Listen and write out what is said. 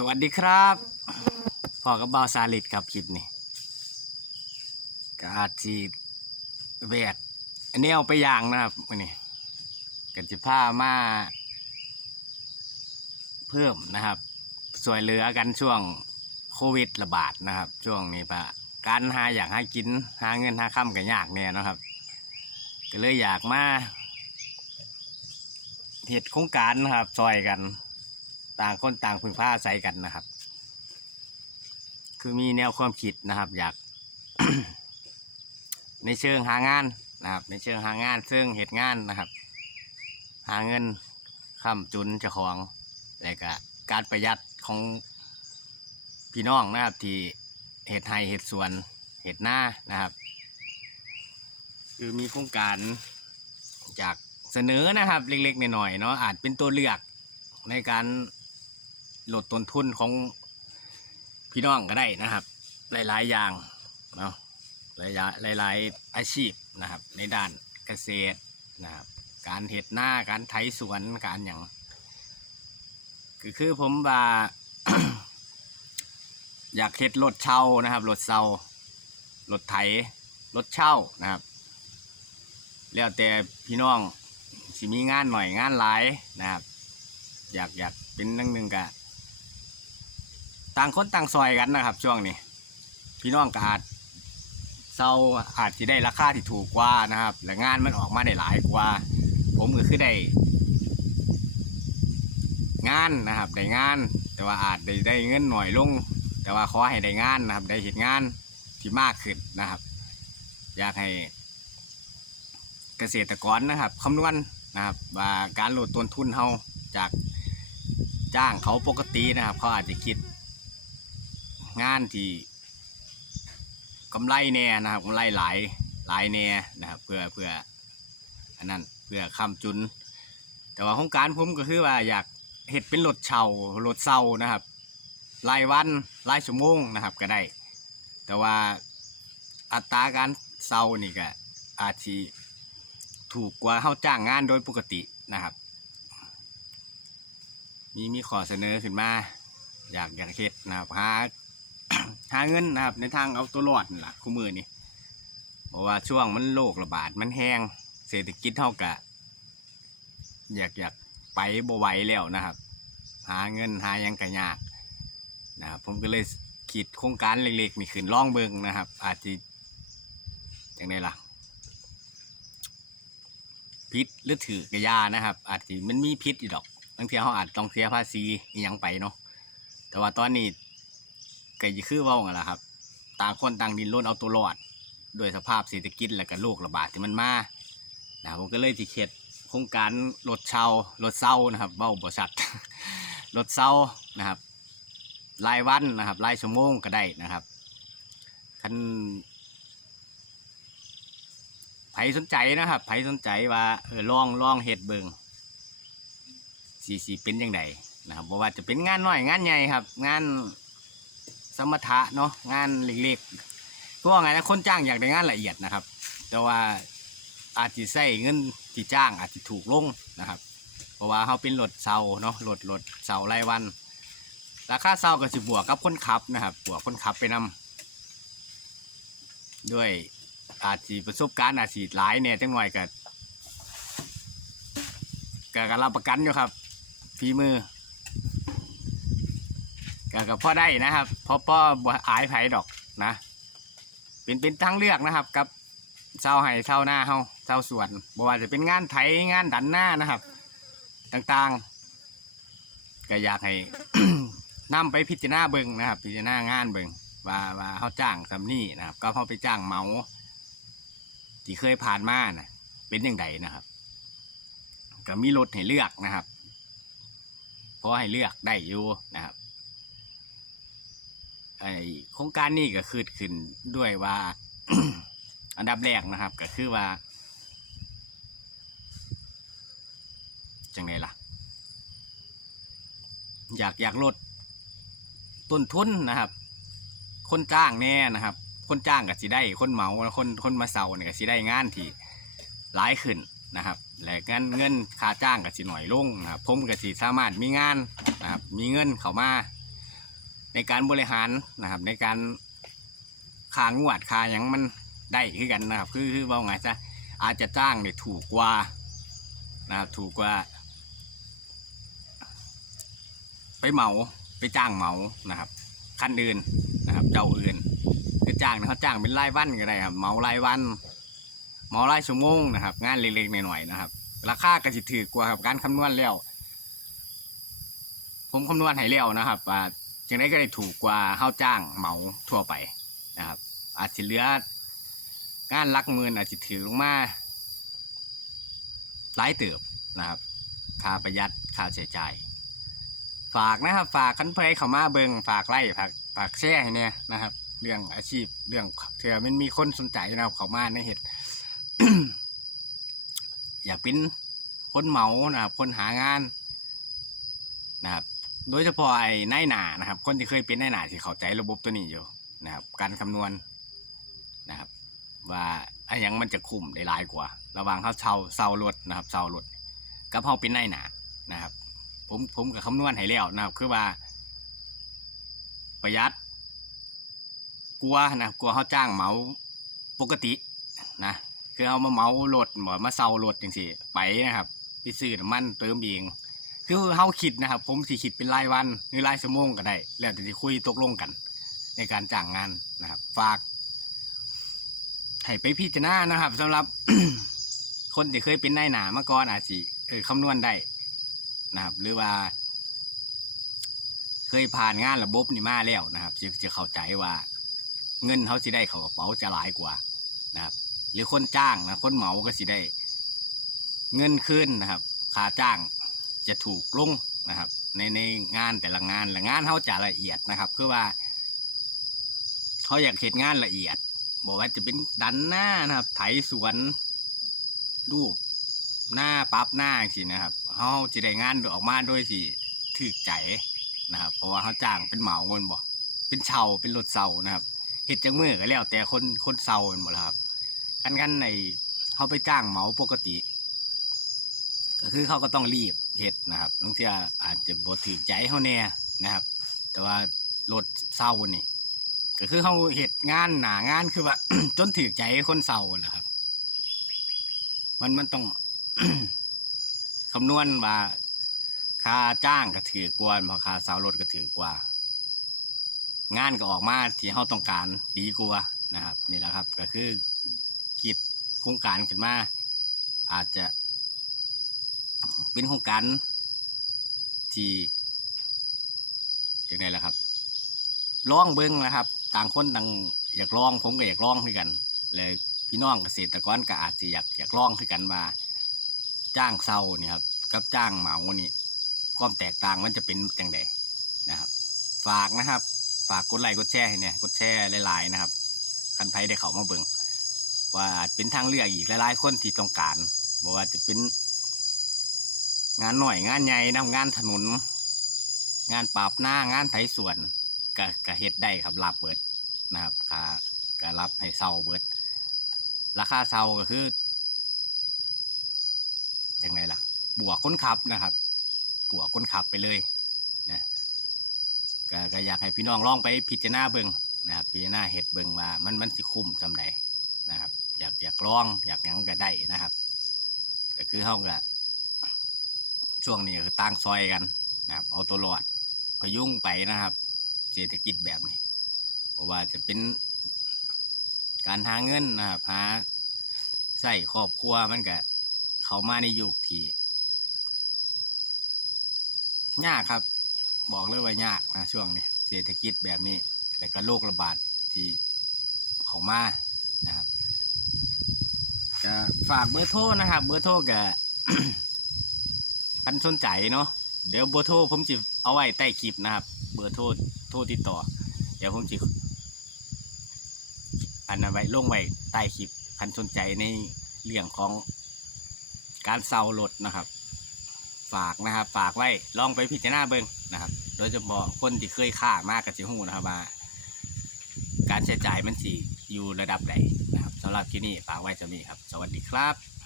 สวัสดีครับพ่อกับบ่าวซาลิดครับคลิปนี้กาจีแบกอันนี้เอาไปย่างนะครับวันนี้กันจะผ้ามาเพิ่มนะครับสวยเหลือกันช่วงโควิดระบาดนะครับ ช่วงนี้ปะการหาอยากหากินหาเงินหาค่ำก็ยากเนี่ยนะครับ ก็เลยอยากมาเหตุโครงการนะครับซอยกัน ต่างคนต่างพึ่งพาอาศัยกันนะครับ คือมีแนวความคิดนะครับ อยาก ในเชิงหางานนะครับ ในเชิงหางาน ซึ่งเหตุงานนะครับ หาเงินค้ำจุนเจ้าของและก็การประหยัดของพี่น้องนะครับ ที่เหตุไทยเหตุสวนเหตุหน้านะครับ คือมีโครงการจากเสนอนะครับ เล็กๆหน่อยๆเนาะอาจเป็นตัวเลือกในการ ลดต้นทุนของพี่น้องก็ได้นะครับ หลาย ๆ อย่างเนาะหลายๆหลาย ๆ อาชีพนะครับ ในด้านเกษตรนะครับ การเห็ดหน้าการไถสวนการอย่างคือคือผมว่าอยากเห็ดรถเช่านะครับรถเช่ารถไถรถเช่านะครับ แล้วแต่พี่น้องสิมีงานหน่อยงานหลายนะครับ อยากอยากเป็นนั่งหนึ่งกะ ต่างคนต่างซอยกันนะครับ ช่วงนี้ พี่น้องก็อาจเศร้าอาจจะได้ราคาที่ถูกกว่านะครับ และงานมันออกมาได้หลายกว่า ผมก็คือได้ งานนะครับได้งาน แต่ว่าอาจได้ได้เงินหน่อยลง แต่ว่าขอให้ได้งานนะครับ ได้เห็นงานที่มากขึ้นนะครับ อยากให้เกษตรกรนะครับคำนวณนะครับว่าการลดต้นทุนเขาจากจ้างเขาปกตินะครับ เขาอาจจะคิด งานที่กำไรแน่นะครับกำไรหลายหลายแน่นะครับเพื่อเพื่ออันนั้นเพื่อคำจุน แต่ว่าโครงการผมก็คือว่าอยากเห็ดเป็นรถเช่ารถเช่านะครับรายวันรายชั่วโมงนะครับก็ได้ แต่ว่าอัตราการเช่านี่ก็อาจจะถูกกว่าเข้าจ้างงานโดยปกตินะครับ มีมีขอเสนอขึ้นมา อยากอยากเฮ็ดนะครับหา หาเงินนะครับ ในทางเอาตัวรอดนี่ล่ะคู่มือนี่เพราะว่าช่วงมันโรคระบาดมันแห้งเศรษฐกิจเท่ากะอยากอยากไปบ่ไหวแล้วนะครับ หาเงินหายังกะยากนะครับผมก็เลยคิดโครงการเล็กๆนี่ขึ้นล่องเบิงนะครับ อาจจะอย่างไรล่ะพิษหรือถือกระยานะครับ อาจจะมันมีพิษอยู่ดอกบางทีเขาอาจต้องเสียภาษีอหยังไปเนาะแต่ว่าตอนนี้ ก็จะคือเว่าไงล่ะครับ ต่างคนต่างดินรนเอาตัวรอดด้วยสภาพเศรษฐกิจและก็โรคระบาดที่มันมานะผมก็เลยที่เข็ดโครงการรถเช่ารถเศร้านะครับเบ้าบริษัทรถเศร้านะครับรายวันนะครับรายชั่วโมงก็ได้นะครับคันไผสนใจนะครับไผสนใจว่าเออลองลองเฮ็ดเบิงสีสีเป็นยังไงนะครับบ่ว่าจะเป็นงานน้อยงานใหญ่ครับ งาน สมถะเนาะงานเล็กๆพวกไงนะคนจ้างอยากได้งานละเอียดนะครับ แต่ว่าอาจจะใช้เงินที่จ้างอาจจะถูกลงนะครับ เพราะว่าเขาเป็นรถเซาเนาะรถรถเซารายวัน ราคาเซาก็สิบวกกับคนขับนะครับ บวกคนขับไปนำด้วยอาจสีประสบการณ์อาจสีหลายเนี่ยจังหน่อยกับก็รับประกันอยู่ครับฝีมือ ก็กับพ่อได้นะครับพราะพ่อบ่อายไผดอกนะ เป็นเป็นทางเลือกนะครับ กับเช่าไห้เช่าหน้าเฮาเช่าสวนบ่ว่าจะเป็นงานไถงานดันหน้านะครับ ต่างๆ ก็อยากให้นำไปพิจารณาเบิงนะครับ พิจารณางานเบิงว่าว่าเขาจ้างสำนี่นะครับ ก็เขาไปจ้างเมาที่เคยผ่านมานะเป็นยังไงนะครับ ก็มีรถให้เลือกนะครับเพราะให้เลือกได้อยู่นะครับ ไอโครงการนี้ก็คือขึ้นด้วยว่า อันดับแรกนะครับ ก็คือว่าจังไงล่ะ อยากอยากลดต้นทุนนะครับ คนจ้างแน่นะครับ คนจ้างก็สิได้ คนเหมาคนคนมาเซาเนี่ยก็สิได้งานที่หลายขึ้นนะครับและเงินเงินค่าจ้างก็สิหน่อยลงนะครับผมก็สิสามารถมีงานนะครับมีเงินเข้ามา ในการบริหารนะครับ ในการคางวดคาหยังมันได้คือกันนะครับ คือคือว่าไงซะอาจจะจ้างเนี่ยถูกกว่านะครับถูกกว่า ไปเหมาไปจ้างเหมานะครับคันอื่นนะครับ เจ้าอื่นคือจ้างนะเขาจ้างเป็นรายวันก็ได้ครับเหมารายวันเหมารายชั่วโมงนะครับ งานเล็กๆหน่อยๆนะครับ ราคาก็สิถือกว่าครับการคำนวณแล้ว ผมคำนวณให้แล้วนะครับว่า จังไดก็ได้ถูกกว่าเฮาจ้างเหมาทั่วไปนะครับ อาจจะเหลืองานลักหมื่นอาจจะถือลงมาหลายเติบนะครับค่าประหยัดค่าใช้จ่ายฝากนะครับ ฝากคันเพยเข้ามาเบิงฝากไล่ฝากฝากแชร์ให้เนี่ยนะครับ เรื่องอาชีพเรื่องเถื่อมันมีคนสนใจนะครับเข้ามาในเหตุอยากเป็นคนเหมานะครับคนหางานนะครับ โดยเฉพาะไอ้นายหนานะครับ คนที่เคยเป็นนายหนาที่เข้าใจระบบตัวนี้อยู่นะครับ การคำนวณนะครับ ว่าไอ้ยังมันจะคุ้มได้หลายกว่า ระหว่างเขาเช่าเช่ารถนะครับเช่ารถกับเขาเป็นนายหนานะครับ ผมผมกับคำนวณให้แล้วนะครับ คือว่า ประหยัด กลัวนะกลัวเขาจ้างเหมาปกตินะคือเอามาเหมารถหมอมาเซารถจังสิไปนะครับไปซื้อน้ำมันเติมเอง คือเขาคิดนะครับ ผมสิคิดเป็นรายวันหรือรายชั่วโมงก็ได้ แล้วแต่ที่คุยตกลงกัน ในการจ้างงานนะครับ ฝาก ให้ไปพิจารณานะครับสำหรับ คนที่เคยเป็นนายหนามาก่อนอาจสิเออคำนวณได้นะครับ หรือว่า เคยผ่านงานระบบนี่มาแล้วนะครับจะจะเข้าใจว่า เงินเขาสิได้เข้ากระเป๋าจะหลายกว่านะครับ หรือคนจ้างนะคนเหมาก็สิได้ เงินขึ้นนะครับค่าจ้าง จะถูกลงนะครับ ในในงานแต่ละงานและงานเขาจะละเอียดนะครับคือว่าเขาอยากเห็นงานละเอียด บอกว่าจะเป็นดันหน้านะครับ ไถสวนรูปหน้าปั๊บหน้าสินะครับเขาจะได้งานออกมาโดยที่ถือใจนะครับ เพราะว่าเขาจ้างเป็นเหมาเงินบอกเป็นเช่าเป็นรถเช่านะครับเห็ดจังมือก็แล้วแต่คนคนเช่าเป็นหมดครับกันกันในเขาไปจ้างเหมาปกติ ก็คือเขาก็ต้องรีบเห็ดนะครับบางทีอาจจะบ่ถือใจเขาแน่นะครับ แต่ว่ารถเศร้านี่ ก็คือเขาเห็ดงานหนางานคือว่า จนถือใจคนเศร้าแหละครับ มันมันต้อง คำนวณว่าค่าจ้างก็ถือกว่าพราะค่าเสารถก็ถือกว่า งานก็ออกมาที่เขาต้องการดีกว่านะครับ นี่แหละครับ ก็คือคิดโครงการขึ้นมาอาจจะ เป็นโครงการที่ยังไงล่ะครับลองเบิ้งนะครับ ต่างคนต่างอยากลองผมก็อยากลองคือกันเลยพี่น้องเกษตรกรก็อาจจะอยากอยากลองคือกันว่า จ้างเซาเนี่ยครับกับจ้างเหมานี่ความแตกต่างมันจะเป็นจังไดนะครับ ฝากนะครับ ฝากกดไลค์กดแชร์ให้เนี่ยกดแชร์หลายๆนะครับ คันไพได้เขามาเบิงว่าอาจเป็นทางเลือกอีกหลายๆคนที่ต้องการบอกว่าจะเป็น งานหน่อยงานใหญ่นะงานถนน งานปราบหน้างานไถสวนก็ก็เฮ็ดได้ครับรับเบิดนะครับค่าก็รับให้เซาเบิด ราคาเซาก็คือยังไงล่ะ บวกคนขับนะครับ บวกคนขับไปเลยนะก็ก็อยากให้พี่น้องลองไปพิจารณาเบิงนะครับพิจารณาเห็ดเบิงว่ามันมันสิคุ้มสำใดนะครับ อยากอยากลองอยากยังก็ได้นะครับ ก็คือเฮาก็ ช่วงนี้คือต่างซอยกันนะครับ เอาตัวรอดพยุงไปนะครับ เศรษฐกิจแบบนี้เพราะว่าจะเป็นการหาเงินนะครับหาใส่ครอบครัวมันก็เขามาในยุคที่ยากครับ บอกเลยว่ายากนะช่วงนี้เศรษฐกิจแบบนี้ แล้วก็โรคระบาดที่เขามานะครับก็ฝากเบอร์โทรนะครับ เบอร์โทรกับ คันสนใจเนาะเดี๋ยวเบอร์โทรผมจะเอาไว้ใต้คลิปนะครับ เบอร์โทรโทรติดต่อ เดี๋ยวผมจะอันนั้นไว้ลงไว้ใต้คลิปคันสนใจในเรื่องของการเซารถนะครับ ฝากนะครับ ฝากไว้ลองไปพิจารณาเบิ่งนะครับ โดยเฉพาะคนที่เคยค่ามากกับจิหูนะครับว่า การใช้จ่ายมันสีอยู่ระดับไหนนะครับสำหรับที่นี่ฝากไว้จะมีครับ สวัสดีครับ